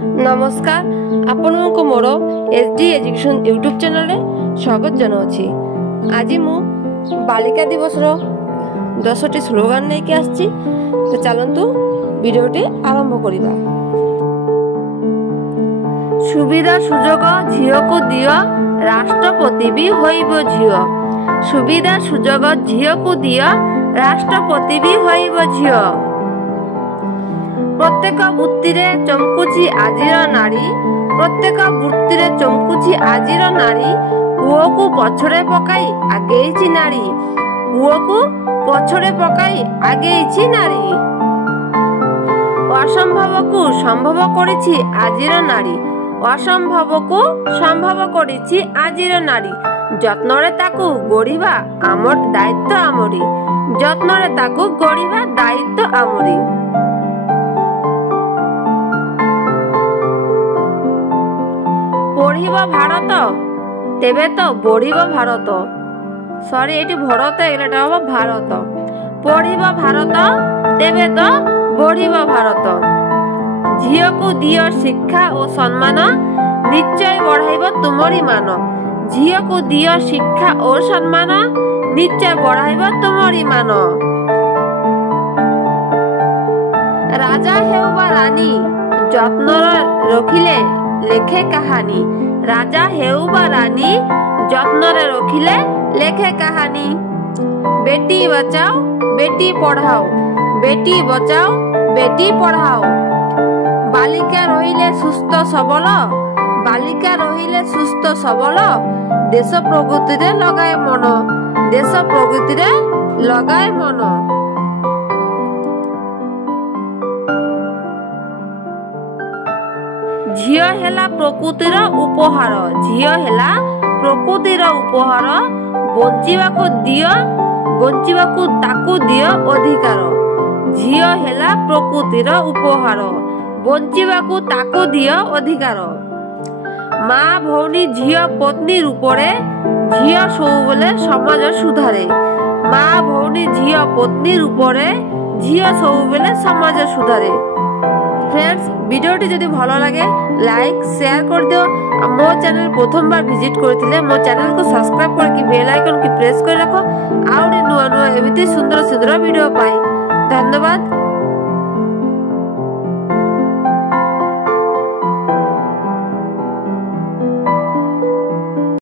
नमस्कार आपनको मोर SD education YouTube channel स्वागत जनाऊँगी। आज मु बालिका दिवस 10टी स्लोगान लेके आसछि। तो चलतु भिडियोटी आरंभ करिबा। सुविधा सुजोग झियो को दियो राष्ट्रपति भी होइबो झियो। सुविधा सुजोग झियो को दियो राष्ट्रपति भी होइबो झियो। प्रत्येक वृत्ति रे चमकुची आजिर नारी। प्रत्येक वृत्ति रे चमकुची आजिर नारी। पुओ को पछड़े पकाई आगेइछि नारी। पुओ को पछड़े पकाई आगेइछि नारी। असंभव को संभव करिछि आजिर नारी। असंभव को संभव करिछि आजिर नारी। যত্নরে তাকু গড়িবা আমর দায়িত্ব আমরি। যত্নরে তাকু গড়িবা দায়িত্ব আমরি। পড়িব ভারত তেবে তো বড়িব ভারত। সরি এটি ভরত এটা হবো ভারত। পড়িব ভারত তেবে তো বড়িব ভারত। ঝিওকু দিও শিক্ষা ও সম্মান নিশ্চয় বঢ়াইব তুমরি মান। ঝিওকু দিও শিক্ষা ও সম্মান নিশ্চয় বঢ়াইব তুমরি মান। রাজা হেউ বা রানী যত্ন রখিলে লেখে কাহানী। রাজা হেউ বা রানী যত্নরে রখিলে লেখে কাহানী। বেটি বচাও বেটি পড়াও। বেটি বচাও বেটি পড়াও। বালিকা রহিলে সুস্থ সবল। বালিকা রহিলে সুস্থ সবল। দেশ প্রগতিরে লগায় মন। দেশ প্রগতিরে লগায় মন। ঝিও হেলা প্রকৃতির উপহার। ঝিও হেলা প্রকৃতির উপহার। বঞ্চিবাকু দিও বঞ্চিবাকু তাকু দিও অধিকার। ঝিও হেলা প্রকৃতির উপহার। বঞ্চিবাকু তাকু দিও অধিকার। মা ভৌণী ঝিও পত্নী রূপরে। ঝিও সবুলে সমাজ সুধারে। মা ভৌণী ঝিও পত্নী রূপরে। ঝিও সবুলে সমাজ সুধারে। फ्रेंड्स वीडियोटी जदि भलो लगे लाइक शेयर कर दियो। मो चैनल प्रथम बार विजिट करथिले मो चैनल को सब्सक्राइब करके बेल आइकन की प्रेस कर रखो। आउडे नुआ नुआ एमिति सुंदर सुंदर वीडियो पाई। धन्यवाद।